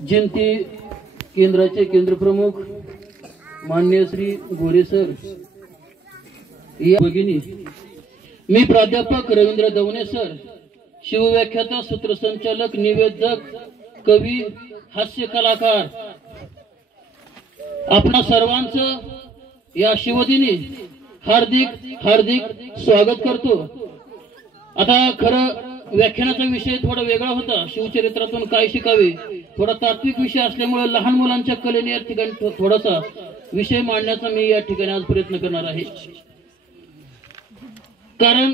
जयंती केंद्राचे केंद्रप्रमुख माननीय श्री गोरे सर, या भगिनी, मी प्राध्यापक रवींद्र दवणे सर, शिवव्याख्याता, सूत्रसंचालक, निवेदक, कवी, हास्य कलाकार, आपणा सर्वांचं या शिवदिनी हार्दिक हार्दिक स्वागत करतो। आता खरं व्याख्यानाचा विषय थोडा वेगळा होता, शिवचरित्रातून काय शिकावे, थोडा तात्विक विषय असल्यामुळे लहान मुलांच्या कलेने या ठिकाणी थोडासा विषय मांडण्याचा मी या ठिकाणी आज प्रयत्न करणार आहे। कारण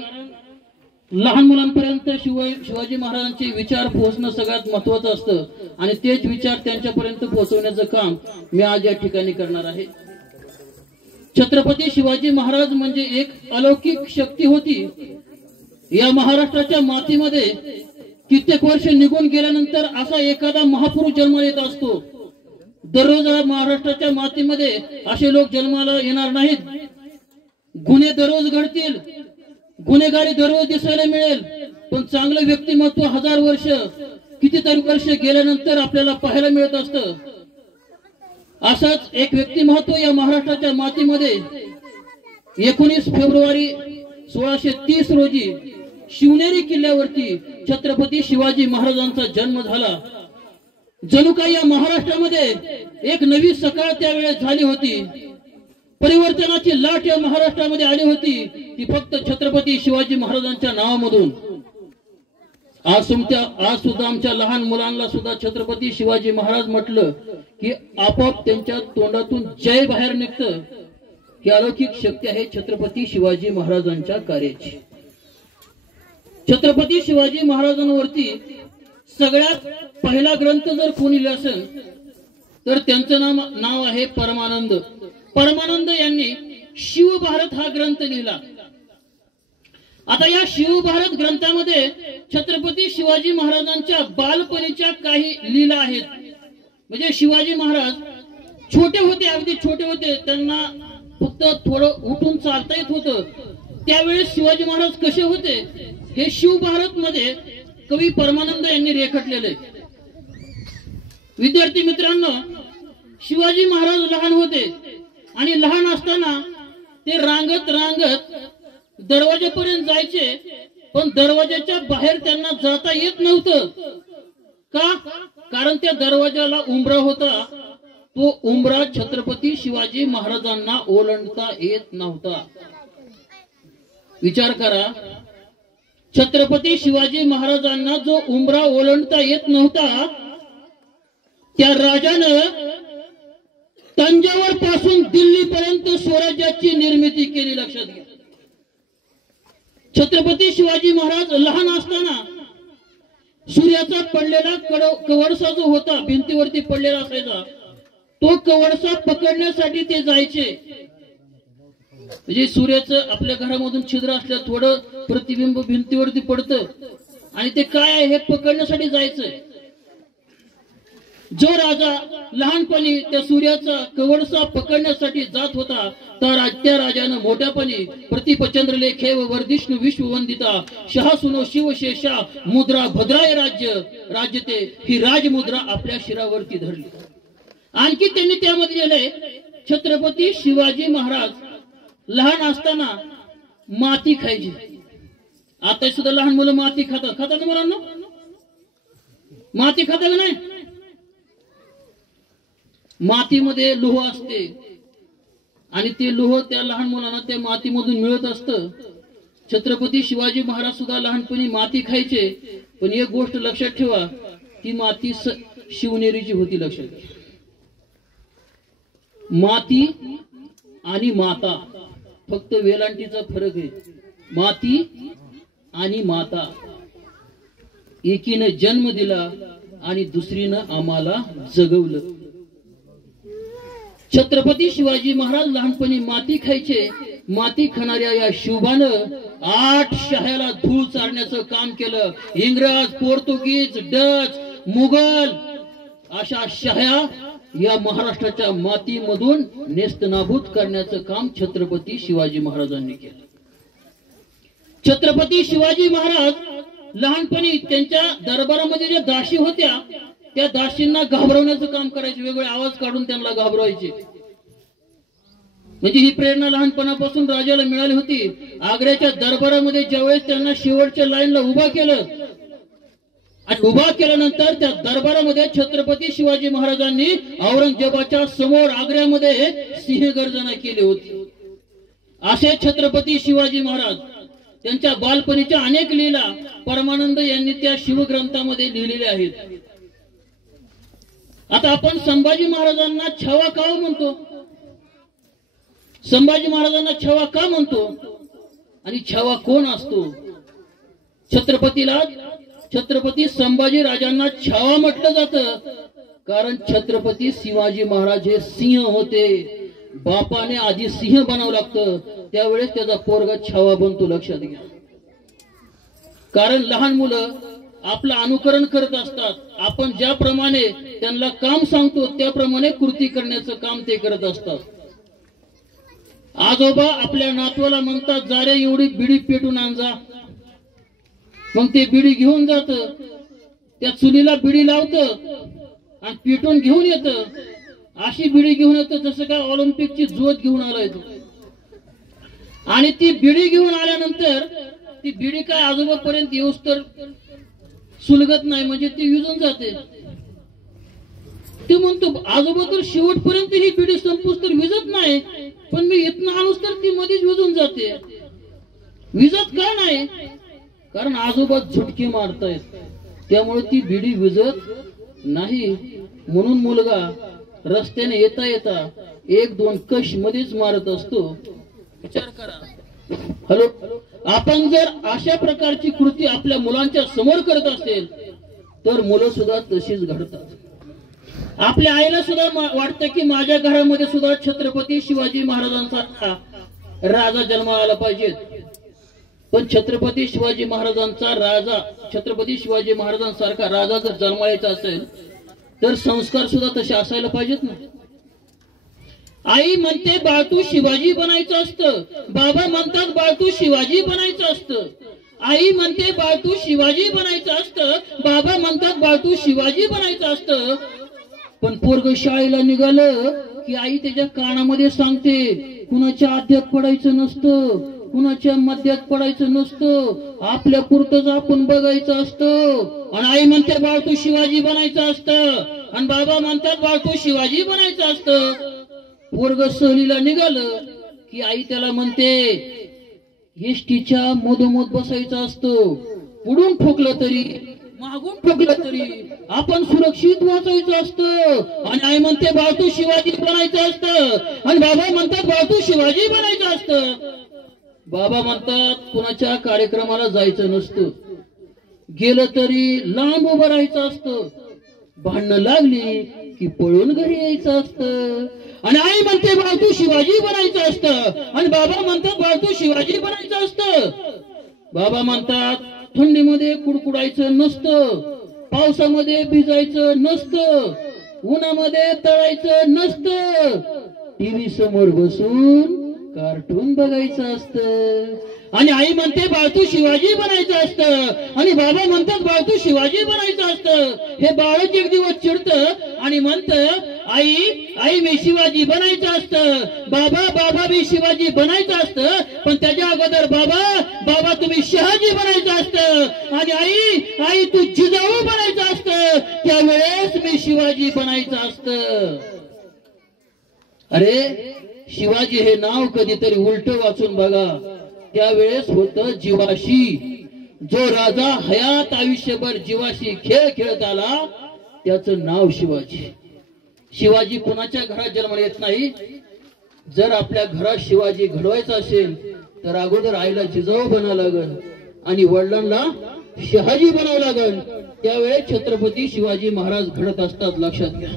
लहान मुलांपर्यंत शिवाजी महाराजांचे विचार पोहोचणं सगळ्यात महत्त्वाचं असतं आणि तेच विचार त्यांच्यापर्यंत पोहोचवण्याचं काम मी आज या ठिकाणी करणार आहे। छत्रपती शिवाजी महाराज म्हणजे एक अलौकिक शक्ती होती। या महाराष्ट्राच्या मातीमध्ये कित्येक वर्ष निघून गेल्यानंतर असा एखादा महापुरुष जन्माला येत असतो। दररोज महाराष्ट्राच्या मातीमध्ये असे लोक जन्माला येणार नाहीत। गुन्हे दररोज घडतील, गुन्हेगारी दररोज दिसायला मिळेल, पण चांगलं व्यक्तिमत्व हजार वर्ष, कितीतरी वर्ष गेल्यानंतर आपल्याला पाहायला मिळत असतं। असाच एक व्यक्तिमत्व या महाराष्ट्राच्या मातीमध्ये 19 फेब्रुवारी 1630 रोजी शिवनेरी किल्ल्यावरती छत्रपती शिवाजी महाराजांचा जन्म झाला। जणू काही या महाराष्ट्रामध्ये एक नवी सकाळ त्यावेळेस झाली होती। परिवर्तनाची लाट या महाराष्ट्रामध्ये आली होती, ती फक्त छत्रपती शिवाजी महाराजांच्या नावामधून। आज सुद्धा आमच्या लहान मुलांना सुद्धा छत्रपती शिवाजी महाराज म्हटलं की आपोआप त्यांच्या तोंडातून जय बाहेर निघतं। ही अलौकिक शक्ती आहे छत्रपती शिवाजी महाराजांच्या कार्याची। छत्रपती शिवाजी महाराजांवरती सगळ्यात पहिला ग्रंथ जर कोणी लिहिला असेल तर त्यांचं नाव आहे परमानंद। परमानंद यांनी शिवभारत हा ग्रंथ लिहिला। आता या शिवभारत ग्रंथामध्ये छत्रपती शिवाजी महाराजांच्या बालपणीच्या काही लीला आहेत। म्हणजे शिवाजी महाराज छोटे होते, अगदी छोटे होते, त्यांना फक्त थोडं उठून चालता येत होतं। त्यावेळेस शिवाजी महाराज कसे होते हे शिवभारत मध्ये कवी परमानंद यांनी रेखाटलेले। विद्यार्थी मित्रांनो, शिवाजी महाराज लहान होते आणि लहान असताना ते रांगत रांगत दरवाजापर्यंत जायचे, पण दरवाजाच्या बाहेर त्यांना जाता येत नव्हतं। का? कारण त्या दरवाजाला उंबरा होता, तो उंबरा छत्रपती शिवाजी महाराजांना ओलांडता येत नव्हता। विचार करा, छत्रपती शिवाजी महाराजांना जो उंबरा ओलांडता येत नव्हता, त्या राजानं तंजावर पासून दिल्ली पर्यंत स्वराज्याची निर्मिती केली। लक्षात घ्या, छत्रपती शिवाजी महाराज लहान असताना सूर्याचा पडलेला कवडसा जो होता, भिंतीवरती पडलेला असायचा, तो कवडसा पकडण्यासाठी ते जायचे। म्हणजे सूर्याचं आपल्या घरामधून छिद्र असल्या थोडं प्रतिबिंब भिंतीवरती पडतं आणि ते काय आहे हे पकडण्यासाठी जायचंय। जो राजा लहानपणी त्या सूर्याचा कवडसा पकडण्यासाठी जात होता, त्या राजानं मोठ्यापणी प्रतिपचंद्र लेखे व वर्धिष्णू विश्ववंदिता शहासुनो शिवशेषा मुद्रा भद्राय राज्यते ही राजमुद्रा आपल्या शिरावरती धरली। आणखी त्यांनी त्यामध्ये लिहिलंय, छत्रपती शिवाजी महाराज लहान असताना माती खायची। आता सुद्धा लहान मुलं माती खातात ना मुलांना? माती खातात का नाही? मातीमध्ये लोह असते आणि ते लोह त्या लहान मुलांना त्या मातीमधून मिळत असतं। छत्रपती शिवाजी महाराज सुद्धा लहानपणी माती खायचे, पण एक गोष्ट लक्षात ठेवा, ती माती शिवनेरीची होती। लक्षात घ्या, माती आणि माता फक्त वेलांटीचा फरक आहे। माती आणि माता, एकीनं जन्म दिला आणि दुसरीनं आम्हाला जगवलं। छत्रपती शिवाजी महाराज लहानपणी माती खायचे। माती खाणाऱ्या या शिवबानं 8 शह्याला धूळ चारण्याचं काम केलं। इंग्रज, पोर्तुगीज, डच, मुघल अशा शह्या या महाराष्ट्राच्या मातीमधून नेस्तनाबूत करण्याचं काम छत्रपती शिवाजी महाराजांनी केलं। छत्रपती शिवाजी महाराज लहानपणी त्यांच्या दरबारामध्ये ज्या दासी होत्या त्या दासींना घाबरवण्याचं काम करायचे, वेगवेगळे आवाज काढून त्यांना घाबरवायचे. म्हणजे ही प्रेरणा लहानपणापासून राजाला मिळाली होती. आग्र्याच्या दरबारामध्ये ज्यावेळेस त्यांना शेवटच्या लाईनला उभा केलं आणि उभा केल्यानंतर त्या दरबारामध्ये छत्रपती शिवाजी महाराजांनी औरंगजेबाच्या समोर आग्र्यामध्ये सिंहगर्जना केली होती. असे छत्रपती शिवाजी महाराज त्यांच्या बालपणीच्या अनेक लीला परमानंद यांनी त्या शिवग्रंथामध्ये लिहिलेल्या आहेत. आता आपण संभाजी महाराजांना छावा का म्हणतो? संभाजी महाराजांना छावा का म्हणतो आणि छावा कोण असतो? छत्रपती संभाजी राजांना छावा म्हटलं जातं कारण छत्रपती शिवाजी महाराज हे सिंह होते. बापाने आधी सिंह बनावं लागतं, त्यावेळेस त्याचा पोरगा छावा बनतो. लक्षात घ्या. कारण लहान मुलं आपलं अनुकरण करत असतात. आपण ज्याप्रमाणे त्यांना काम सांगतो त्याप्रमाणे कृती करण्याचं काम ते करत असतात. आजोबा आपल्या नातवाला म्हणतात, जा रे एवढी बिडी पेटून आण जा. मग ते बिडी घेऊन जात, त्या चुलीला बिडी लावतं आणि पेटून घेऊन येतं. अशी बिडी घेऊन येतं जसं काय ऑलिम्पिकची ज्योत घेऊन आलाय तो. आणि ती बिडी घेऊन आल्यानंतर ती बिडी काय आजोबापर्यंत येऊस तर सुलगत नाही, म्हणजे ती विजून जाते. ते म्हणतो आजोबा तर शेवटपर्यंत ही बिडी संपूस तर विजत नाही, पण मी इथनं आणूस तर ती मध्येच विजून जाते. विजत का नाही? कारण आजोबा झुटके मारतायत, त्यामुळे ती बिडी विजत नाही. म्हणून मुलगा रस्त्याने येता येता एक दोन कश मध्येच मारत असतो. विचार करा. हॅलो, आपण जर अशा प्रकारची कृती आपल्या मुलांच्या समोर करत असेल तर मुलं सुद्धा तशीच घडतात. आपल्या आईला सुद्धा वाटतं की माझ्या घरामध्ये सुद्धा छत्रपती शिवाजी महाराजांसारखा राजा जन्माला आला पाहिजे. पण छत्रपती शिवाजी महाराजांसारखा राजा जर जन्मायचा असेल तर संस्कार सुद्धा तसे असायला पाहिजेत ना. आई म्हणते बाळ तू शिवाजी बनायचं असतं, बाबा म्हणतात बाळ तू शिवाजी बनायचं असतं. आई म्हणते बाळ तू शिवाजी बनायचं असतं, बाबा म्हणतात बाळ तू शिवाजी बनायचं असतं. पण पोरग शाळेला निघालं की आई त्याच्या कानामध्ये सांगते कुणाच्या आद्यात पडायचं नसतं, कुणाच्या मध्यात पडायचं नसतं, आपल्या पुरतच आपण बघायचं असतं. आणि आई म्हणते बाळ तू शिवाजी बनायचं असतं, आणि बाबा म्हणतात बाळ तू शिवाजी बनायचं असतं. पोरग सहलीला निघालं की आई त्याला म्हणते एसटीच्या मधोमध बसायचं असतं, पुढून ठोकलं तरी मागून ठोकलं तरी आपण सुरक्षित वाचायचं असतं. आणि आई म्हणते बाळ तू शिवाजी बनायचं असतं, आणि बाबा म्हणतात बाळ तू शिवाजी बनायचं असतं. बाबा म्हणतात कुणाच्या कार्यक्रमाला जायचं नसतं, गेलं तरी लांब उभं राहायचं असतं, भांडणं लागली की पळून घरी यायचं असतं. आणि आई म्हणते बाळ तू शिवाजी बनायचं असतं, आणि बाबा म्हणतात बाळ तू शिवाजी बनायचं असतं. बाबा म्हणतात थंडीमध्ये कुडकुडायचं नसतं, पावसामध्ये भिजायचं नसतं, उन्हामध्ये तळायचं नसतं, टीव्ही समोर बसून कार्टून बघायचं असतं. आणि आई म्हणते बाळ तू शिवाजी बनायचं असतं, आणि बाबा म्हणतात बाळ तू शिवाजी बनायचं असतं. हे बाळच एक दिवस चिडतं आणि म्हणतं आई आई मी शिवाजी बनायचं असतं, बाबा मी शिवाजी बनायचं असतं. पण त्याच्या अगोदर बाबा तुम्ही शहाजी बनायचं असतं, आणि आई तू जिजाऊ बनायचं असतं, त्यावेळेस मी शिवाजी बनायचं असतं. अरे शिवाजी हे नाव कधीतरी उलट वाचून बघा, त्यावेळेस होत जीवाशी. जो राजा हयात आयुष्यभर जीवाशी खेळ खेळत आला त्याचं नाव शिवाजी. शिवाजी कुणाच्या घरात जन्माला येत नाही. जर आपल्या घरात शिवाजी घडवायचा असेल तर अगोदर आईला जिजाऊ बनावं लागल आणि वडिलांना शहाजी बनावं लागल, त्यावेळेस छत्रपती शिवाजी महाराज घडत असतात. लक्षात घ्या.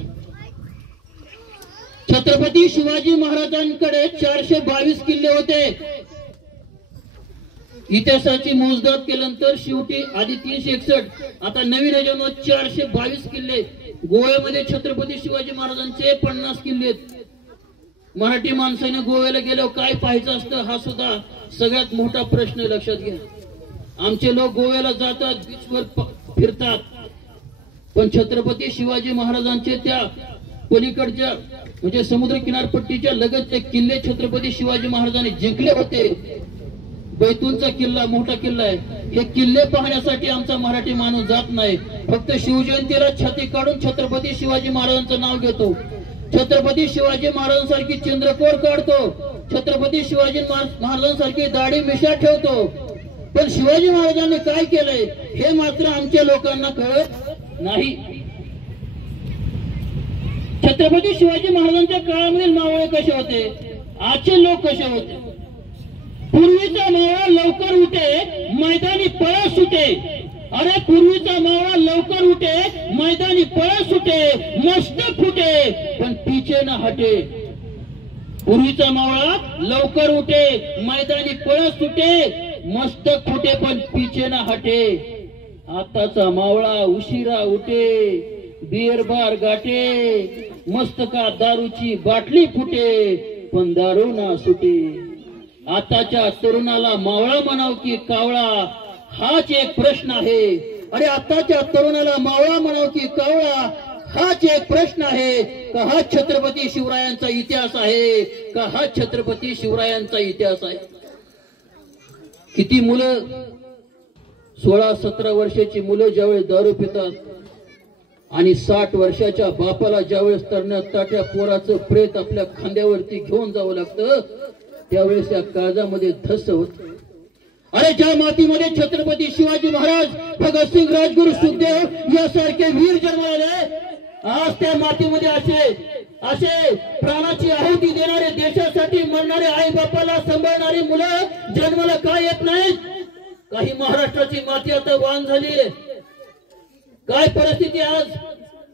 छत्रपती शिवाजी महाराजांकडे 422 किल्ले होते. इतिहासाची मोजदाद केल्यानंतर शेवटी आधी 361, आता नवीन ह्याच्यामध्ये 422 किल्ले. गोव्यामध्ये छत्रपती शिवाजी महाराजांचे 50 किल्ले आहेत. मराठी माणसाने गोव्याला गेल्यावर काय पाहायचं असतं हा सुद्धा सगळ्यात मोठा प्रश्न. लक्षात घ्या. आमचे लोक गोव्याला जातात, बीचवर फिरतात, पण छत्रपती शिवाजी महाराजांचे त्या पलीकडच्या म्हणजे समुद्र किनारपट्टीच्या लगतचे किल्ले छत्रपती शिवाजी महाराजांनी जिंकले होते. बैतूलचा किल्ला मोठा किल्ला आहे. हे किल्ले पाहण्यासाठी आमचा मराठी माणूस जात नाही. फक्त शिवजयंतीला छाती काढून छत्रपती शिवाजी महाराजांचं नाव घेतो. छत्रपती शिवाजी महाराजांसारखी चंद्रकोर काढतो. छत्रपती शिवाजी महाराजांसारखी दाढी मिशा ठेवतो. पण शिवाजी महाराजांनी काय केलंय हे मात्र आमच्या लोकांना कळत नाही. छत्रपती शिवाजी महाराजांच्या काळामधील मावळे कसे होते, आजचे लोक कसे होते. पूर्वीचा मावळा लवकर उठे, मैदानी पळस सुटे. अरे पूर्वीचा मावळा लवकर उठे, मैदानी पळस सुटे, मस्त फुटे पण पीछे न हटे. पूर्वीचा मावळा लवकर उठे, मैदानी पळस सुटे, मस्त फुटे पण पीछे न हटे. आताचा मावळा उशिरा उठे, बियर बार गाठे, मस्त का दारूची बाटली फुटे पण दारू ना सुटे. आताच्या तरुणाला मावळा म्हणाव की कावळा हाच एक प्रश्न आहे. अरे आताच्या तरुणाला मावळा म्हणाव की कावळा हाच एक प्रश्न आहे. का हा छत्रपती शिवरायांचा इतिहास आहे, का हा छत्रपती शिवरायांचा इतिहास आहे. किती मुलं 16-17 वर्षाची मुलं ज्यावेळेस दारू पितात आणि 60 वर्षाच्या बापाला ज्यावेळेस तरण्या ताट्या पोराचं प्रेत आपल्या खांद्यावरती घेऊन जावं लागतं त्यावेळेस या काळजामध्ये धस होत. अरे ज्या मातीमध्ये छत्रपती शिवाजी महाराज, भगतसिंग, राजगुरू, सुखदेव यासारखे वीर जन्माले, आज त्या मातीमध्ये असे प्राणाची आहुती देणारे, देशासाठी मरणारे, आई बापाला सांभाळणारी मुलं जन्माला काय येत नाहीत. काही महाराष्ट्राची माती आता वाहन झाली. काय परिस्थिती आज.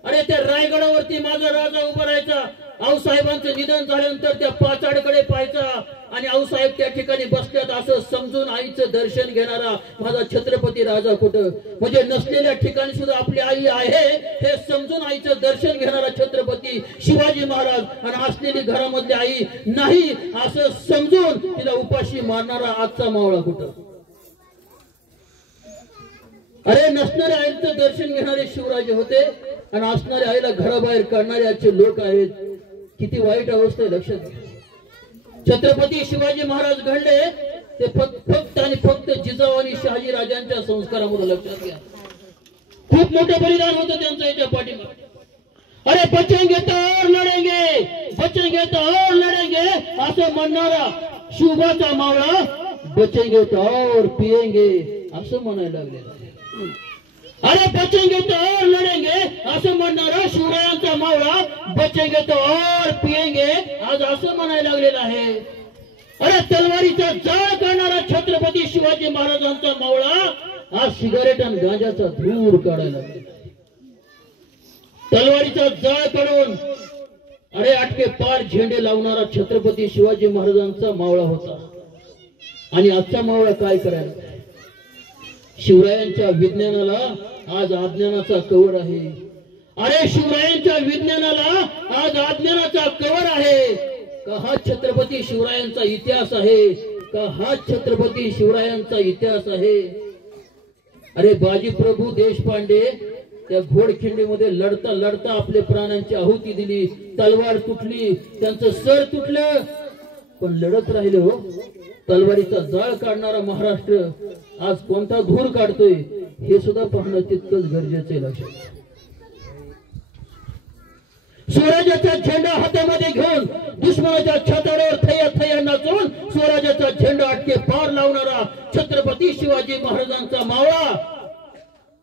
अरे त्या रायगडावरती माझा राजा उभा राहायचा. आऊसाहेबांचं निधन झाल्यानंतर त्या पाचाडकडे पाहायचा आणि आऊसाहेब त्या ठिकाणी बसल्यात असं समजून आईचं दर्शन घेणारा माझा छत्रपती राजा कुठं. म्हणजे नसलेल्या ठिकाणी सुद्धा आपली आई आहे हे समजून आईचं दर्शन घेणारा छत्रपती शिवाजी महाराज, आणि असलेली घरामधली आई नाही असं समजून तिला उपाशी मारणारा आजचा मावळा कुठं. अरे नसणाऱ्या आईचं दर्शन घेणारे शिवराजे होते आणि असणाऱ्या आईला घराबाहेर काढणारे आजचे लोक आहेत. किती वाईट अवस्था आहे लक्षात घ्या. छत्रपती शिवाजी महाराज घडले ते फक्त आणि फक्त जिजाऊ आणि शहाजी राजांच्या संस्कारामध्ये. लक्षात घ्या खूप मोठं बलिदान होतं त्यांचं याच्या पाठीमागे. अरे बचेंगे तो और लढेंगे, बचेंगे तो और लढेंगे असं म्हणणारा शिवबाचा मावळा बचेंगे तो और पिएंगे असं म्हणायला लागलेला. अरे बचेंगे तो और लढेंगे असं म्हणणारा शिवरायांचा मावळा बचेंगे तो और पिएंगे आज असं म्हणायला लागलेला आहे. अरे तलवारीचा जाळ काढणारा छत्रपती शिवाजी महाराजांचा मावळा आज सिगारेट आणि गांजाचा धूर काढायला लागलेला. तलवारीचा जाळ काढून अरे आटके पार झेंडे लावणारा छत्रपती शिवाजी महाराजांचा मावळा होता. आणि आजचा मावळा काय करायला. शिवरायांच्या विज्ञानाला आज अज्ञानाचा कवर आहे. अरे शिवरायांच्या विज्ञानाला आज अज्ञानाचा कवर आहे. का हा छत्रपती शिवरायांचा इतिहास आहे, का हा छत्रपती शिवरायांचा इतिहास आहे. अरे बाजी प्रभू देशपांडे त्या घोडखिंडीमध्ये लढता लढता आपले प्राणांची आहुती दिली. तलवार तुटली, त्यांचं सर तुटलं, पण लढत राहिले हो. तलवारीचा जाळ काढणारा महाराष्ट्र आज कोणता धूर काढतोय हे सुद्धा पाहणं तितकंच गरजेचं आहे. लक्षात स्वराज्याचा झेंडा हातामध्ये घेऊन दुश्मनाच्या छाताडावर थैया थैया नाचून स्वराज्याचा झेंडा अटके पार लावणारा छत्रपती शिवाजी महाराजांचा मावळा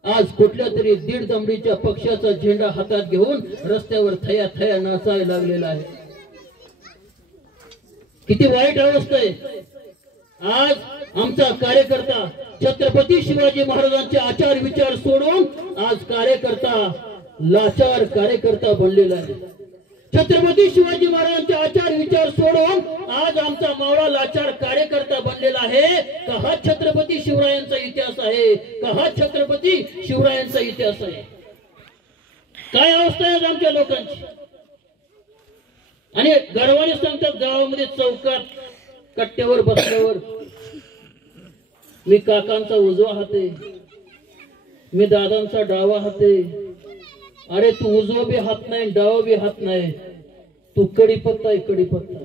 आज कुठल्या तरी दीड दमडीच्या पक्षाचा झेंडा हातात घेऊन रस्त्यावर थैया थैया नाचायला लागलेला आहे. किती वाईट अवस्था आहे. आज आमचा कार्यकर्ता छत्रपती शिवाजी महाराजांचे आचार विचार सोडून आज कार्यकर्ता लाचार कार्यकर्ता बनलेला आहे. छत्रपती शिवाजी महाराजांचे आचार विचार सोडून आज आमचा मावळा लाचार कार्यकर्ता बनलेला आहे. का हा छत्रपती शिवरायांचा इतिहास आहे, का हा छत्रपती शिवरायांचा इतिहास आहे. काय अवस्था आहे आमच्या लोकांची. आणि गर्वाने सांगतात गावामध्ये चौकात कट्ट्यावर बसल्यावर मी काकांचा उजवा हात आहे, मी दादांचा डावा हात आहे, अरे तू उजवा बी हात नाही डावा बी हात नाही, तू कडीपत्ता आहे कडीपत्ता.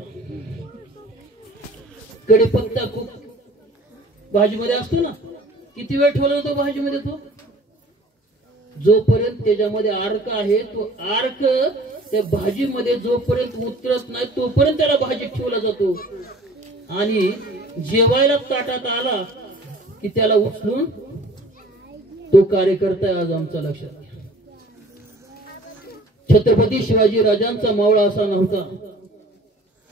कडीपत्ता खूप भाजीमध्ये असतो ना, किती वेळ ठेवला होतो भाजीमध्ये तो? जोपर्यंत त्याच्यामध्ये अर्क आहे तो अर्क त्या भाजीमध्ये जोपर्यंत उतरत नाही तोपर्यंत त्याला भाजीत ठेवला जातो. आणि जेवायला ताटात आला की त्याला उचलून तो कार्यकर्ता आहे आज आमचा. लक्षात. छत्रपती शिवाजी राजांचा मावळा असा नव्हता.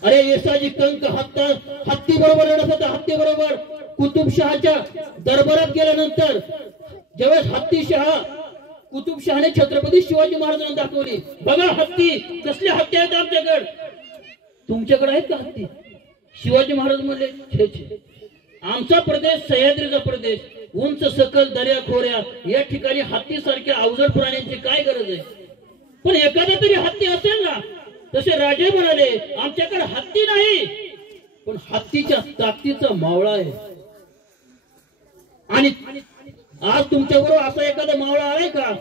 अरे येसाजी कंक हत्ती बरोबर लढत होता. हत्ती बरोबर कुतुबशहाच्या दरबारात गेल्यानंतर ज्यावेळेस हत्तीशहा कुतुबशहाने छत्रपती शिवाजी महाराजांना दाखवली, बघा हत्ती, कसले हत्ती आहेत आमच्याकडे, तुमच्याकडे आहेत का हत्ती? शिवाजी महाराज म्हणले, छे छे, आमचा प्रदेश सह्याद्रीचा प्रदेश, उंच सकल दर्या खोऱ्या, या ठिकाणी हत्ती सारख्या अवजड प्राण्यांची काय गरज आहे? पण एखादा तरी हत्ती असेल ना. तसे राजे म्हणाले, आमच्याकडे हत्ती नाही, पण हत्तीच्या ताकदीचा मावळा आहे. आणि आज तुमच्याबरोबर असा एखादा मावळा आलाय का?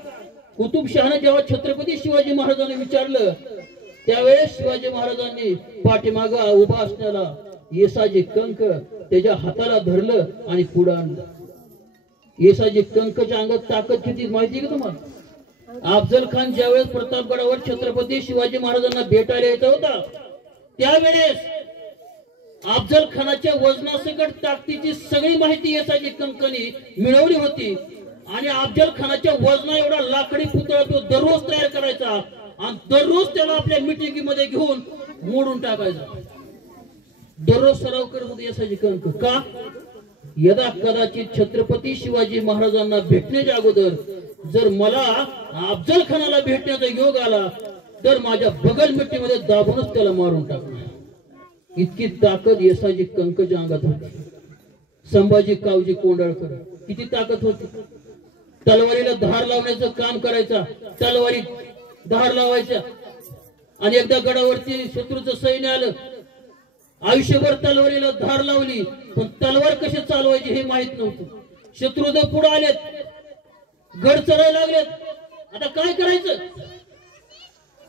कुतुबशहाने जेव्हा छत्रपती शिवाजी महाराजांना विचारलं त्यावेळेस शिवाजी महाराजांनी पाठीमाग उभा असण्याला येसाजी कंक त्याच्या हाताला धरलं आणि पुढे आणलं. येसाजी कंकच्या अंगात ताकद किती माहिती का तुम्हाला? अफजल खान ज्यावेळेस प्रतापगडावर छत्रपती शिवाजी महाराजांना भेटायला येत होता त्यावेळेस अफजल खानाच्या वजनासकट ताकदीची सगळी माहिती येसाजी कंकनी मिळवली होती. आणि अफजल खानाच्या वजना एवढा लाकडी पुतळा तो दररोज तयार करायचा आणि दररोज त्याला आपल्या मिटिंगमध्ये घेऊन मोडून टाकायचा. दररोज सराव करत होते येसाजी कंक. का? यदा कदाचित छत्रपती शिवाजी महाराजांना भेटण्याच्या अगोदर जर मला अफजल खानाला भेटण्याचा योग आला तर माझ्या बगल मिट्टीमध्ये दाबूनच त्याला मारून टाकणार. इतकी ताकद येसाजी कंकच्या अंगात होती. संभाजी कावजी कोंडाळकर किती ताकद होती. तलवारीला धार लावण्याचं काम करायचा, तलवारी धार लावायच्या. आणि एकदा गडावरती शत्रूचं सैन्य आलं, आयुष्यभर तलवारीला धार लावली पण तलवार कशी चालवायची हे माहित नव्हतं. शत्रू जर पुढे आलेत, गड चढायला लागलेत, आता काय करायचं?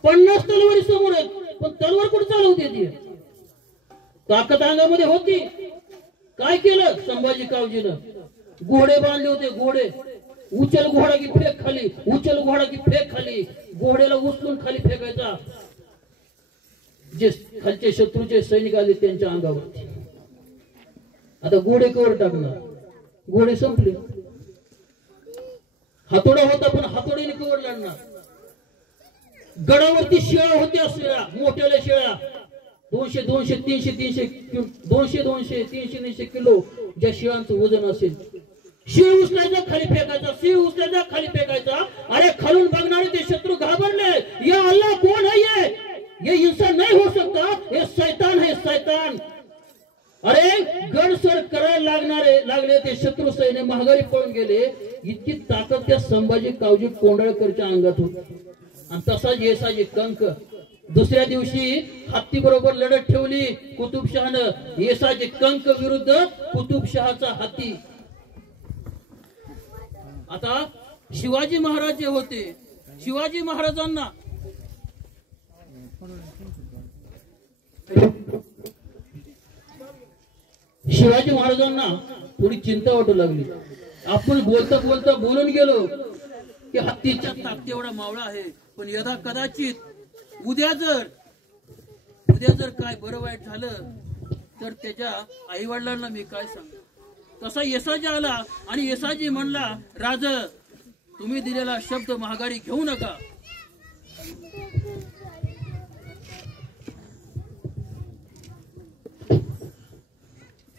50 तलवारी समोर आहेत पण तलवार कुठे चालवते ती? ताकद अंगामध्ये होती. काय केलं संभाजी कावजीनं? घोडे बांधले होते. घोडे, उचल घोडा की फेक खाली, उचल घोडा की फेक खाली. घोड्याला उचलून खाली फेकायचा. जे खालचे शत्रूचे सैनिक आले त्यांच्या अंगावरती. आता घोडे कवर टाकणार? घोडे संपले. हातोडा होता पण हातोडीने कवर लढणार? गडावरती शिळा होत्या, शिळा मोठ्याल्या शिळा 200 200 300 300 200 200 300 300 किलो ज्या शिळांचं वजन असेल. शिळ उचलायचा खाली फेकायचा, शिळ उचलायचा खाली फेकायचा. अरे खालून बघणारे ते शत्रू घाबरले. या अल्लाह कोण है? ये इंसान नहीं हो सकता, ये शैतान है शैतान. अरे गडसर करायला लागले ते शत्रू सैन्य महागारी पळून गेले. इतकी ताकद त्या संभाजी कावजी कोंडाळकरच्या अंगात होती. आणि तसाच येसाजी कंक दुसऱ्या दिवशी हत्ती बरोबर लढत ठेवली कुतुबशहानं. येसाजी कंक विरुद्ध कुतुबशहाचा हत्ती. आता शिवाजी महाराज जे होते, शिवाजी महाराजांना थोडी चिंता वाटू लागली. आपण बोलता बोलता बोलून गेलो की हत्तीच्या ताकद एवढा मावळा आहे, पण यदा कदाचित उद्या जर काय बरं वाईट झालं तर त्याच्या आई वडिलांना मी काय सांगू? तसा येसाजी आला आणि येसाजी म्हणला, राज तुम्ही दिलेला शब्द महागारी घेऊ नका.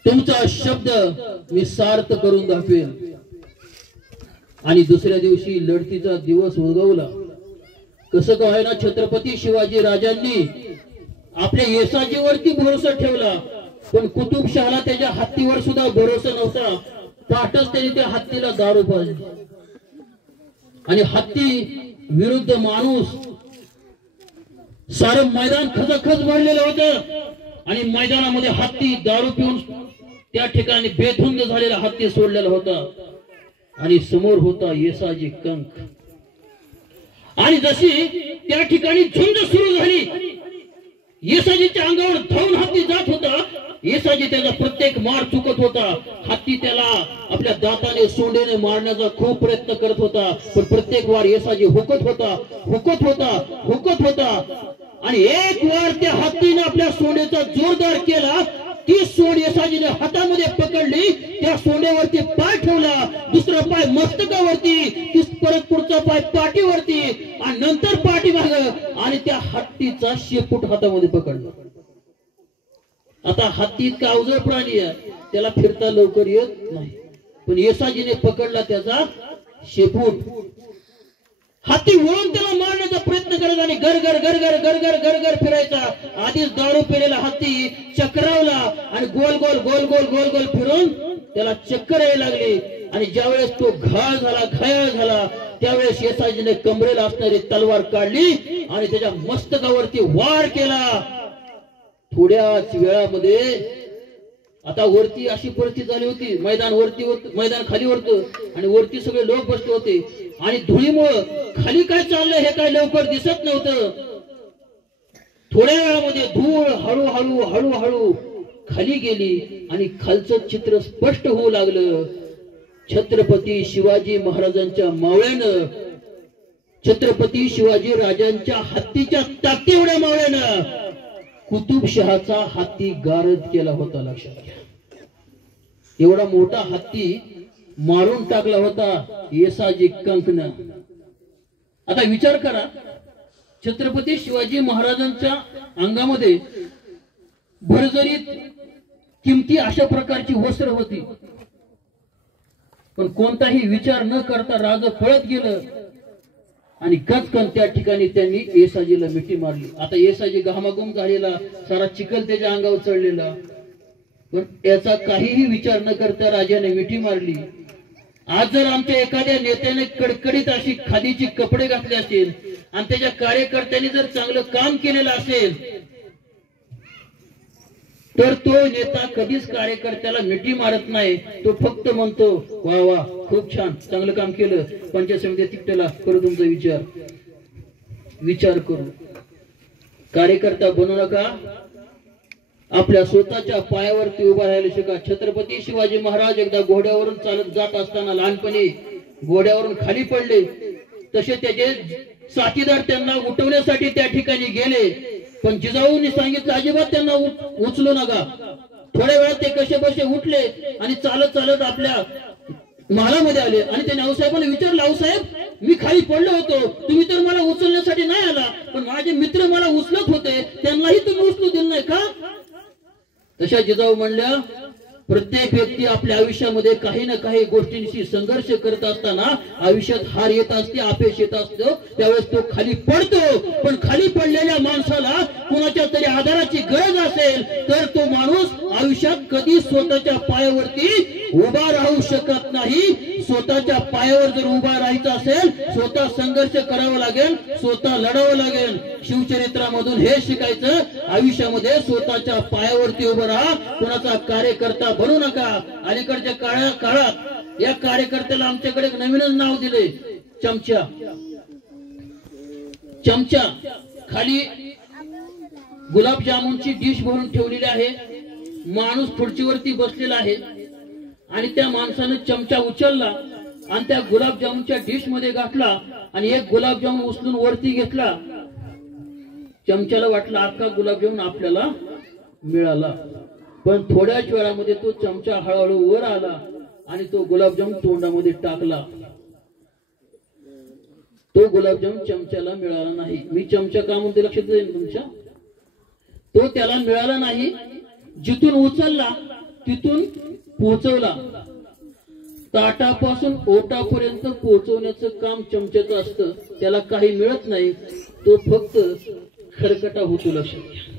तुमचा शब्द मी सार्थ करून दाखवेन. आणि दुसऱ्या दिवशी लढतीचा दिवस उगवला. कसं काय ना छत्रपती शिवाजी राजांनी आपल्या येसाजीवरती भरोसा ठेवला, पण कुतुबशहाला त्याच्या हत्तीवर सुद्धा भरोसा नव्हता. पाठच त्यांनी त्या हत्तीला दारू पाजली आणि हत्ती विरुद्ध माणूस. सारं मैदान खचखच भरलेलं होतं आणि मैदानामध्ये हत्ती दारू पिऊन त्या ठिकाणी बेधुंद झालेला हत्ती सोडलेला होता. आणि समोर होता येसाजी कंक. आणि जशी त्या ठिकाणी झुंज सुरू झाली, येसाजीच्या अंगावर धावून हत्ती जात होता. येसाजी त्याचा प्रत्येक मार चुकत होता. हत्ती त्याला आपल्या दाताने सोंडेने मारण्याचा खूप प्रयत्न करत होता, पण प्रत्येक वार येसाजी हुकत होता, हुकत होता, हुकत होता. आणि एक वार त्या हत्तीने आपल्या सोंडेचा जोरदार केला. ती सोंड येसाजीने हातामध्ये पकडली, त्या सोंडेवरती पाय ठेवला, दुसरा पाय मस्तकावरती, परत पुढचा पाय पाठीवरती आणि नंतर पाठीमाग, आणि त्या हत्तीचा शेपूट हातामध्ये पकडला. आता हत्ती इतका अवजड प्राणी आहे, त्याला फिरता लवकर येत नाही, पण येसाजीने पकडला त्याचा शेपूट. हत्ती वळून त्याला मारण्याचा प्रयत्न करत आणि गरगर गरगर गरगर गरगर फिरायचा. आधीच दारू पिलेला हत्ती चक्रावला आणि गोल गोल गोल गोल गोल गोल फिरून त्याला चक्कर यायला लागली. आणि ज्यावेळेस तो घायाळ झाला त्यावेळेस येसाजीने कमरेला असणारी तलवार काढली आणि त्याच्या मस्तकावरती वार केला. थोड्याच वेळामध्ये आता वरती अशी परिस्थिती झाली होती, मैदान खाली होतं आणि वरती सगळे लोक बसले होते आणि धुळीमुळे खाली काय चाललंय हे काय लवकर दिसत नव्हतं. थोड्या वेळामध्ये धूळ हळूहळू हळूहळू खाली गेली आणि खालचं चित्र स्पष्ट होऊ लागलं. छत्रपती शिवाजी महाराजांच्या मावळ्यानं, छत्रपती शिवाजी राजांच्या हत्तीच्या ताकदी एवढ्या मावळ्यानं कुतुबशहाचा हत्ती गारद केला होता. लक्षात घ्या, एवढा मोठा हत्ती मारून टाकला होता येसाजी कंकनं. आता विचार करा, छत्रपती शिवाजी महाराजांच्या अंगामध्ये भरजरीत किमती अशा प्रकारची वस्त्र होती, पण कोणताही विचार न करता राजा पळत गेलं आणि गचकन त्या ठिकाणी त्यांनी येसाजीला मिठी मारली. आता येसाजी घामाघूम झालेला, सारा चिखल त्याच्या अंगावर चढलेला, पण याचा काहीही विचार न करता राजाने मिठी मारली. आज जर आमच्या एखाद्या नेत्याने कडकडीत अशी खादीची कपडे घातले असेल आणि त्याच्या कार्यकर्त्यांनी जर चांगलं काम केलेलं असेल तर तो नेता कधीच कार्यकर्त्याला मिठी मारत नाही. तो फक्त म्हणतो वा वा, खूप छान, चांगलं काम केलं, पंचायत समिती तिकटेला करू, तुमचा विचार करू. कार्यकर्ता बनू नका, आपल्या स्वतःच्या पायावरती उभा राहायला शिका. छत्रपती शिवाजी महाराज एकदा घोड्यावरून चालत जात असताना लहानपणी घोड्यावरून खाली पडले. तसे त्याचे साथीदार त्यांना उठवण्यासाठी त्या ठिकाणी गेले, पण जिजाऊंनी सांगितलं अजिबात त्यांना उचलू नका. थोड्या वेळात ते कसे बसे उठले आणि चालत चालत आपल्या महालामध्ये आले आणि त्यांनी आऊसाहेबांना विचारलं, आऊसाहेब मी खाली पडलो होतो, तुम्ही तर मला उचलण्यासाठी नाही आला, पण माझे मित्र मला उचलत होते, त्यांनाही तुम्ही उचलू दिलं नाही का? तशा जिजाऊ म्हणल्या, प्रत्येक व्यक्ती आपल्या आयुष्यामध्ये काही ना काही गोष्टींशी संघर्ष करत असताना आयुष्यात हार येत असते, अपयश येत असतो, त्यावेळेस तो खाली पडतो. पण खाली पडलेल्या माणसाला कोणाच्या तरी आधाराची गरज असेल तर तो माणूस आयुष्यात कधी स्वतःच्या पायावरती उभा राहू शकत नाही. स्वतःच्या पायावर जर उभा राहायचं असेल, स्वतः संघर्ष करावा लागेल, स्वतः लढावं लागेल. शिवचरित्रामधून हे शिकायचं, आयुष्यामध्ये स्वतःच्या पायावरती उभं राहा, कोणाचा कार्यकर्ता बनू नका. अलीकडच्या काळात या कार्यकर्त्याला आमच्याकडे नवीनच नाव दिले, चमचा. चमचा खाली गुलाबजामुनची डिश भरून ठेवलेली आहे, माणूस खुर्चीवरती बसलेला आहे आणि त्या माणसाने चमचा उचलला आणि त्या गुलाबजामुनच्या डिश मध्ये घातला आणि एक गुलाबजामुन उचलून वरती घेतला. चमच्याला वाटलं अख्खा गुलाबजामुन आपल्याला मिळाला, पण थोड्याच वेळामध्ये तो चमचा हळूहळू वर आला आणि तो गुलाबजामुन तोंडामध्ये टाकला. तो गुलाबजामुन चमच्याला मिळाला नाही. मी चमचा का म्हणते लक्षात देईन तुमच्या, तो त्याला मिळाला नाही. जिथून उचलला तिथून पोहोचवला, ताटापासून ओटापर्यंत पोहोचवण्याचं काम चमच्याचं असतं. त्याला काही मिळत नाही, तो फक्त खरकटा होतो. लक्षात घ्या,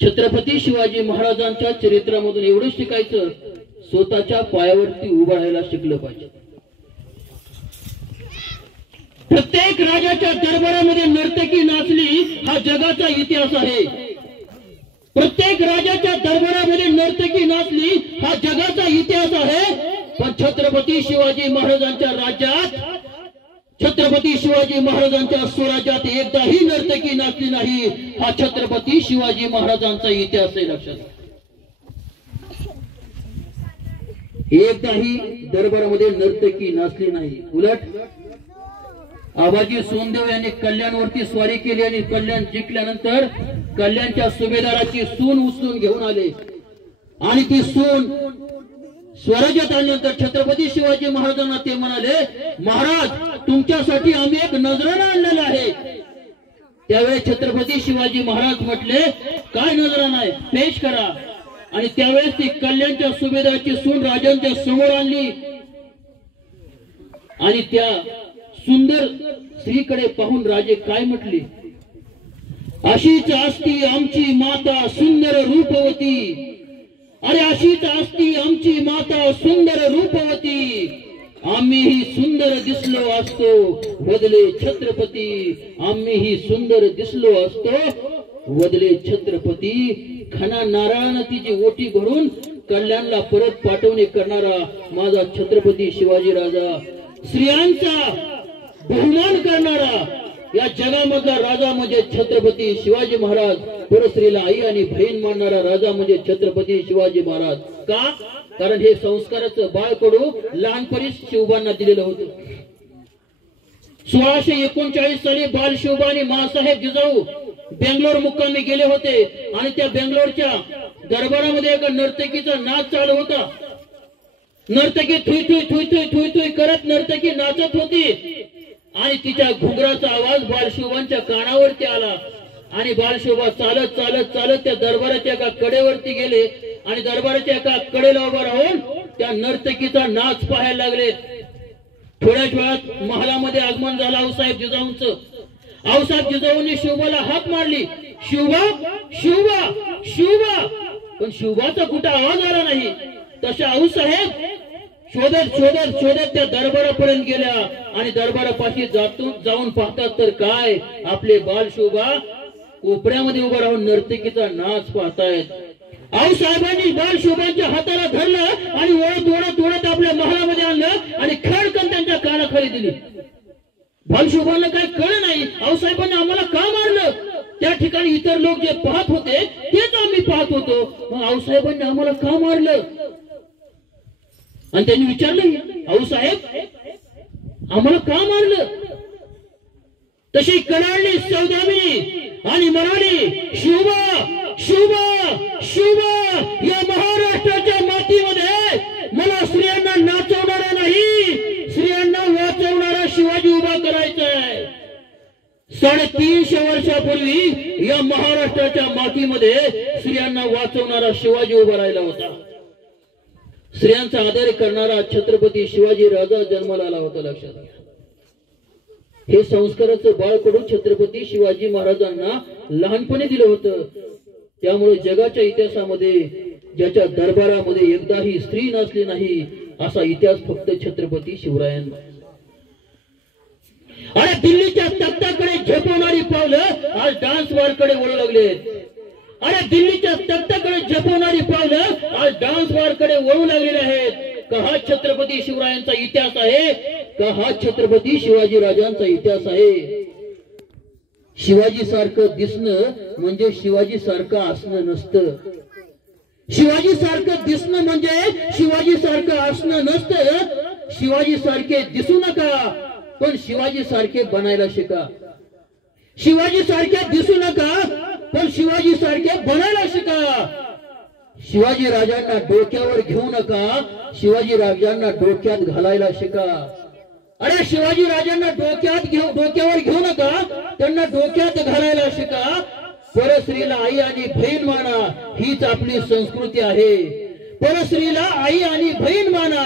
छत्रपती शिवाजी महाराजांच्या चरित्रामधून एवढं शिकायचं, स्वतःच्या पायावरती उभं राहायला शिकलं पाहिजे. प्रत्येक राजाच्या दरबारामध्ये नर्तकी नाचली हा जगाचा इतिहास आहे. प्रत्येक राजाच्या दरबारामध्ये नर्तकी नाचली हा जगाचा इतिहास आहे. पण छत्रपती शिवाजी महाराजांच्या राज्यात छत्रपती शिवाजी महाराज महाराजांच्या स्वराज्यात एकदाही नर्तकी नाचली नाही हा छत्रपती शिवाजी महाराजांचा इतिहास आहे. लक्षात एकदाही दरबारामध्ये नर्तकी नाचली नाही. उलट आबाजी सोनदेव यांनी कल्याणवरती स्वारी केली आणि कल्याण जिंकल्यानंतर कल्याणच्या सुभेदाराची सून उचलून घेऊन आले आणि ती सून स्वराज्यात आल्यानंतर छत्रपती शिवाजी महाराजांना ते म्हणाले, महाराज तुमच्यासाठी आम्ही एक नजराणा आणलेला आहे. त्यावेळेस छत्रपती शिवाजी महाराज म्हटले, काय नजराणा आहे, पेश करा. आणि त्यावेळेस ती कल्याणच्या सुभेदाराची सून राजांच्या समोर आणली आणि त्या सुंदर स्त्रीकडे पाहून राजे काय म्हटले, अशीच असती आमची माता सुंदर रूपवती. अरे अशीच असती आमची माता सुंदर रूपवती. आम्हीही सुंदर दिसलो असतो वदले छत्रपती. आम्हीही सुंदर दिसलो असतो वदले छत्रपती. खना नारळानं तिची ओटी भरून कल्याणला परत पाठवणे करणारा माझा छत्रपती शिवाजी राजा, स्त्रियांचा बहुमान करणारा या जगामधला राजा म्हणजे छत्रपती शिवाजी महाराज. परस्त्रीला आई आणि बहीण मानणारा राजा म्हणजे छत्रपती शिवाजी महाराज. का? कारण हे संस्काराचं बाळकडू लहानपणीच शिवबांना दिलेलं होतं. 1639 साली बाल शिवबा आणि मासाहेब जिजाऊ बेंगलोर मुक्कामी गेले होते आणि त्या बेंगलोरच्या दरबारामध्ये एका नर्तकीचा नाच चालू होता. नर्तकी Thuy Thuy Thuy Thuy Thuy Thuy करत नर्तकी नाचत होती आणि तिच्या घुंगराचा आवाज बालशिवबांच्या कानावरती आला आणि बालशिवबा चालत चालत चालत त्या दरबाराच्या एका कडेवरती गेले आणि दरबाराच्या एका कडेला उभा राहून त्या नर्तकीचा नाच पाहायला लागले. थोड्याच वेळात महालामध्ये आगमन झालं आऊसाहेब जिजाऊंचं. आऊसाहेब जिजाऊंनी शिवबाला हाक मारली, शिवबा शिवबा शिवबा. पण शिवबाचा कुठं आवाज आला नाही. तसे आऊसाहेब शोधत शोधत शोधत त्या दरबारापर्यंत गेल्या आणि दरबारापाशी जाऊन पाहतात तर काय, आपले बालशिवबा कोपऱ्यामध्ये उभा राहून नर्तकीचा नाच पाहतायत. आऊसाहेबांनी बालशिवबांच्या हाताला धरलं आणि ओढत ओढत ओढत आपल्या महालामध्ये आणलं आणि खडकन त्यांच्या कानाखाली दिली. बालशिवबांना काय कळलं नाही, आऊसाहेबांनी आम्हाला का मारलं. त्या ठिकाणी इतर लोक जे पाहत होते तेच आम्ही पाहत होतो. मग आऊसाहेबांनी आम्हाला का मारलं. आणि त्यांनी विचारलं, आऊसाहेब आम्हाला का मारलं. तशी कडाळली सौदामिनी आणि म्हणाली, शिवबा शिवबा शिवबा, या महाराष्ट्राच्या मातीमध्ये मला स्त्रियांना नाचवणारा नाही, स्त्रियांना वाचवणारा शिवाजी उभा करायचा आहे. 350 वर्षापूर्वी या महाराष्ट्राच्या मातीमध्ये स्त्रियांना वाचवणारा शिवाजी उभा राहिला होता. स्त्रियांचा आदर करणारा छत्रपती शिवाजी राजा जन्माला आला होता. लक्षात घ्या, हे संस्काराचं बाळकडू छत्रपती शिवाजी महाराजांना लहानपणी दिलं होतं. त्यामुळे जगाच्या इतिहासामध्ये ज्याच्या दरबारामध्ये एकदाही स्त्री नसली नाही असा इतिहास फक्त छत्रपती शिवरायांना. अरे दिल्लीच्या तख्ताकडे झेपवणारी पावलं आज डान्स बारकडे वळू लागले. अरे दिल्लीच्या तख्ताकडे झेपवणारी पावलं आज डान्स बारकडे वळू लागलेले आहेत. का हा छत्रपती शिवरायांचा इतिहास आहे, का हा छत्रपती शिवाजी राजांचा इतिहास आहे. शिवाजी सारखं दिसणं म्हणजे शिवाजी सारखं असणं नसतं. शिवाजी सारखं दिसणं म्हणजे शिवाजी सारखं असणं नसतं. शिवाजी सारखे दिसू नका, पण शिवाजी सारखे बनायला शिका. शिवाजी सारखे दिसू नका, पण शिवाजी सारखे बनायला शिका. शिवाजी राजांना डोक्यावर घेऊ नका, शिवाजी राजांना डोक्यात घालायला शिका. अरे शिवाजी राजांना डोक्यावर घेऊ नका, त्यांना डोक्यात घालायला शिका. परस्त्रीला आई आणि बहीण माना, हीच आपली संस्कृती आहे. परस्त्रीला आई आणि बहीण माना,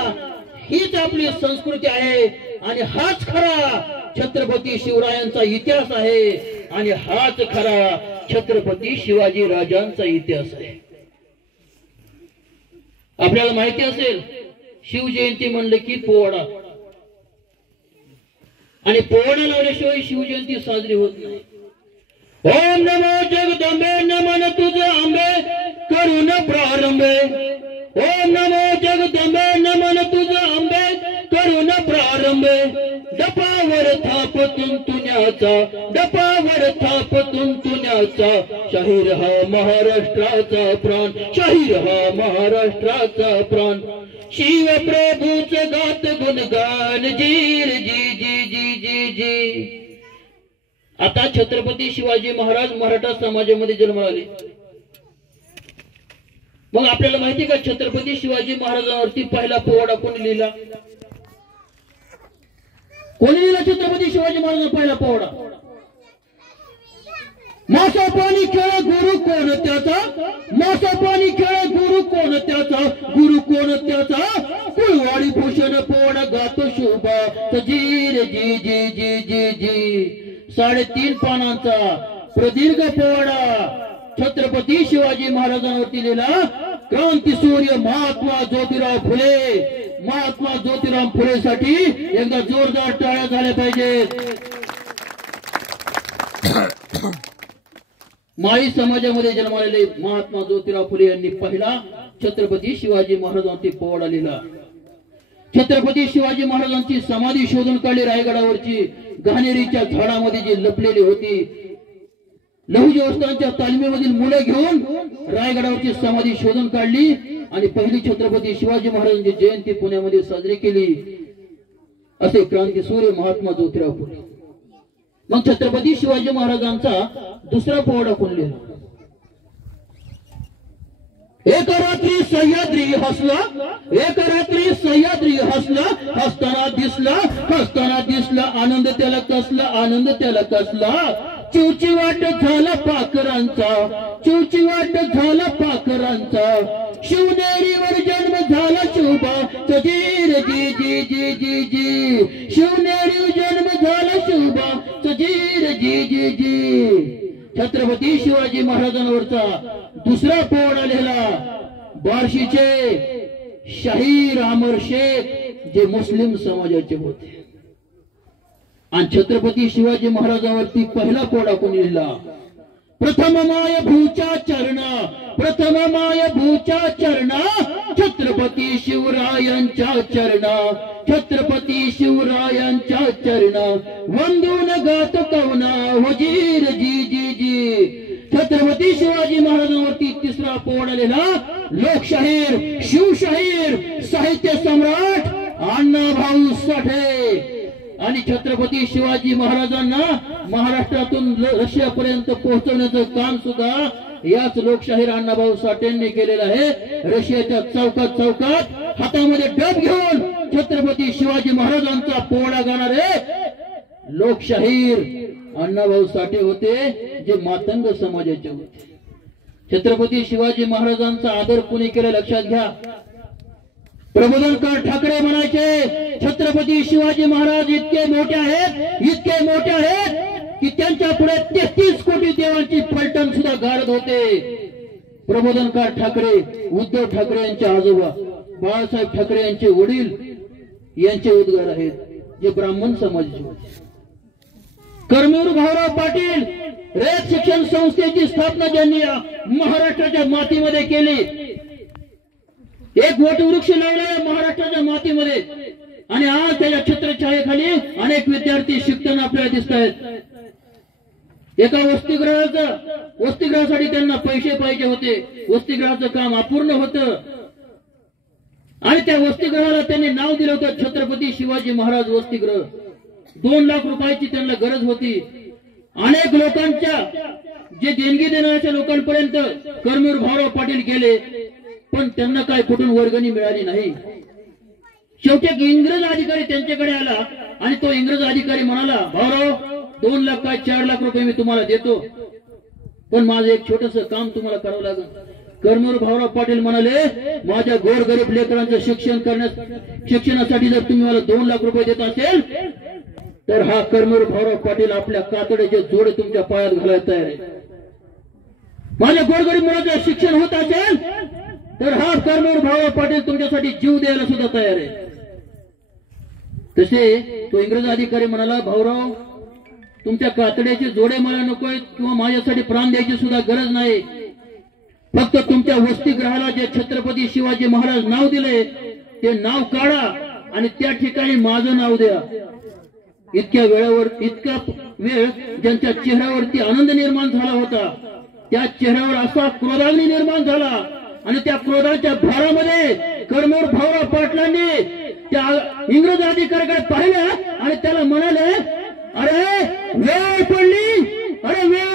हीच आपली संस्कृती आहे. आणि हाच खरा छत्रपती शिवरायांचा इतिहास आहे आणि हाच खरा छत्रपती शिवाजी राजांचा इतिहास आहे. आपल्याला माहिती असेल, शिवजयंती म्हणलं की पोवाडा, आणि पोवाडा लावल्याशिवाय शिवजयंती साजरी होत नाही. ओम नमो जगदंबे, नमन तुझे आंबे करून प्रारंभे. ओम नमो जगदंबे, नमन तुझे आंबे करून प्रारंभे. डपावर थाप तुंतुण्याचा, डपावर थाप तुंतुण्याचा, शाहीर हा महाराष्ट्राचा प्राण, शाहीर हा महाराष्ट्राचा प्राण. शिव प्रभूच गात गुणगान, जी रे जी जी जी जी जी. आता छत्रपती शिवाजी महाराज मराठा समाजामध्ये जन्माला आले. मग आपल्याला माहिती का छत्रपती शिवाजी महाराजांवरती पहिला पोवाडा कोणी लिहिला? कोणी लिहिला छत्रपती शिवाजी महाराजांचा पहिला पोवाडा? मासा पाणी खेळ गुरु कोण त्याचा, मासा पाणी खेळ गुरु कोण त्याचा, गुरु कोण त्याचा, कुळवाडी भूषण पोवाडा गातो शोभा, जी रे जी जी जी जी जी. 3.5 पानांचा प्रदीर्घ पोवाडा छत्रपती शिवाजी महाराजांवरती लिहिला. क्रांतीसूर्य महात्मा ज्योतिराव फुले, महात्मा ज्योतिराव फुलेसाठी एकदा जोरदार टाळ्या झाल्या पाहिजेत. माळी समाजामध्ये जन्मलेले महात्मा ज्योतिराव फुले यांनी पहिला छत्रपती शिवाजी महाराजांवरती पोवाडा लिहिला. छत्रपती शिवाजी महाराजांची समाधी शोधून काढली. रायगडावरची घाणेरीच्या झाडामध्ये जी लपलेली होती, लहुजी तालमीमधील मुलं घेऊन रायगडावरची समाधी शोधून काढली आणि पहिली छत्रपती शिवाजी महाराजांची जयंती पुण्यामध्ये साजरी केली. असे क्रांतीसूर्य महात्मा ज्योतिराव फुले. मग छत्रपती शिवाजी महाराजांचा दुसरा पोवाडा कोण लिहिला? एक रात्री सह्याद्री हसला, एक रात्री सह्याद्री हसला, हसताना दिसला, हसताना दिसला, आनंद त्याला कसला, आनंद त्याला कसला. चिवचिवाट झाला पाखरांचा, चिवचिवाट झाला पाखरांचा, शिवनेरीवर जन्म झाला शोभा, सजीर जी जी जी जी जी. शिवनेरीवर जन्म झाला शोभा, सजीर जी जी जी. छत्रपती शिवाजी महाराजांवरचा दुसरा पोवाडा लिहिला बार्शीचे शाहीर अमर शेख, जे मुस्लिम समाजाचे होते. आणि छत्रपती शिवाजी महाराजांवरती पहिला पोवाडा कोणी लिहिला? प्रथम माय भूच्या चरणा, प्रथम माय भूच्या चरणा, छत्रपती शिवरायांच्या चरणा, छत्रपती शिवरायांच्या चरणा, वंदून गात कवना वजीर जी जी जी. छत्रपती शिवाजी महाराजांवरती तिसरा पोवाडा लिहिला लोकशाहीर, शिवशाहीर, साहित्य सम्राट अण्णाभाऊ साठे. आणि छत्रपती शिवाजी महाराजांना महाराष्ट्रातून रशियापर्यंत पोहोचवण्याचं काम सुद्धा याच लोकशाहीर अण्णाभाऊ साठेंनी केलेलं आहे. रशियाच्या चौकात चौकात हातामध्ये डब घेऊन छत्रपती शिवाजी महाराजांचा पोवाडा गाणारे लोकशाहीर अण्णाभाऊ साठे होते, जे मातंग समाजाचे होते. छत्रपती शिवाजी महाराजांचा आदर कुणी केला लक्षात घ्या. प्रबोधनकार ठाकरे म्हणायचे छत्रपती शिवाजी महाराज इतके मोठे आहेत, इतके मोठे आहेत की त्यांच्या पुढे 33 कोटी देवांची फलटण सुद्धा गारद होते. प्रबोधनकार ठाकरे उद्धव ठाकरे यांचे आजोबा, बाळासाहेब ठाकरे यांचे वडील यांचे उद्गार आहेत, जे ब्राह्मण समाजाचे होते. कर्मवीर भाऊराव पाटील रयत शिक्षण संस्थेची स्थापना ज्यांनी महाराष्ट्राच्या मातीमध्ये केली, एक वटवृक्ष लावला महाराष्ट्राच्या मातीमध्ये, आणि आज त्याच्या छत्रछायेखाली अनेक विद्यार्थी शिकताना आपल्याला दिसत आहेत. एका वसतिगृहासाठी त्यांना पैसे पाहिजे होते, वसतिगृहाचं काम अपूर्ण होतं आणि त्या वसतिगृहाला त्यांनी नाव दिलं होतं छत्रपती शिवाजी महाराज वसतिगृह. 2 लाख रुपयाची त्यांना गरज होती. अनेक लोकांच्या जे देणगी देणाऱ्या लोकांपर्यंत कर्मवीर भाऊराव पाटील गेले, पण त्यांना काय कुठून वर्गणी मिळाली नाही. शेवटी एक इंग्रज अधिकारी त्यांच्याकडे आला आणि तो इंग्रज अधिकारी म्हणाला, भाऊराव 2 लाख काय 4 लाख रुपये मी तुम्हाला देतो, पण माझं एक छोटस काम तुम्हाला करावं लागेल. कर्मवीर भाऊराव पाटील म्हणाले, माझ्या गोरगरीब लेकरांचं शिक्षणासाठी जर तुम्ही मला 2 लाख रुपये देत असेल तर हा कर्मवीर भाऊराव पाटील आपल्या कातड्याचे जोडे तुमच्या पायात घालायला तयार आहे. माझ्या गोरगरीब मुलाचं शिक्षण होत असेल तर हा कर्मवीर भाऊराव पाटील तुमच्यासाठी जीव द्यायला सुद्धा तयार आहे. तसे तो इंग्रज अधिकारी म्हणाला, भाऊराव तुमच्या कातड्याचे जोडे मला नकोय किंवा माझ्यासाठी प्राण द्यायची सुद्धा गरज नाही, फक्त तुमच्या वसतिगृहाला जे छत्रपती शिवाजी महाराज नाव दिले ते नाव काढा आणि त्या ठिकाणी माझं नाव द्या. इतक्या वेळ ज्यांच्या चेहऱ्यावरती आनंद निर्माण झाला होता, त्या चेहऱ्यावर असा क्रोधाग्नी निर्माण झाला आणि त्या क्रोधाच्या भारामध्ये कर्मवीर भाऊराव पाटलांनी त्या इंग्रज अधिकाऱ्याकडे पाहिलं आणि त्याला म्हणाले, अरे वेळ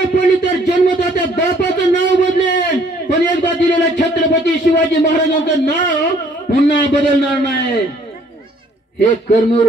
पडली तर जन्मदात्या बापाचं नाव बदलेल, पण एकदा दिलेलं छत्रपती शिवाजी महाराजांचं नाव पुन्हा बदलणार नाही. हे कर्मवीर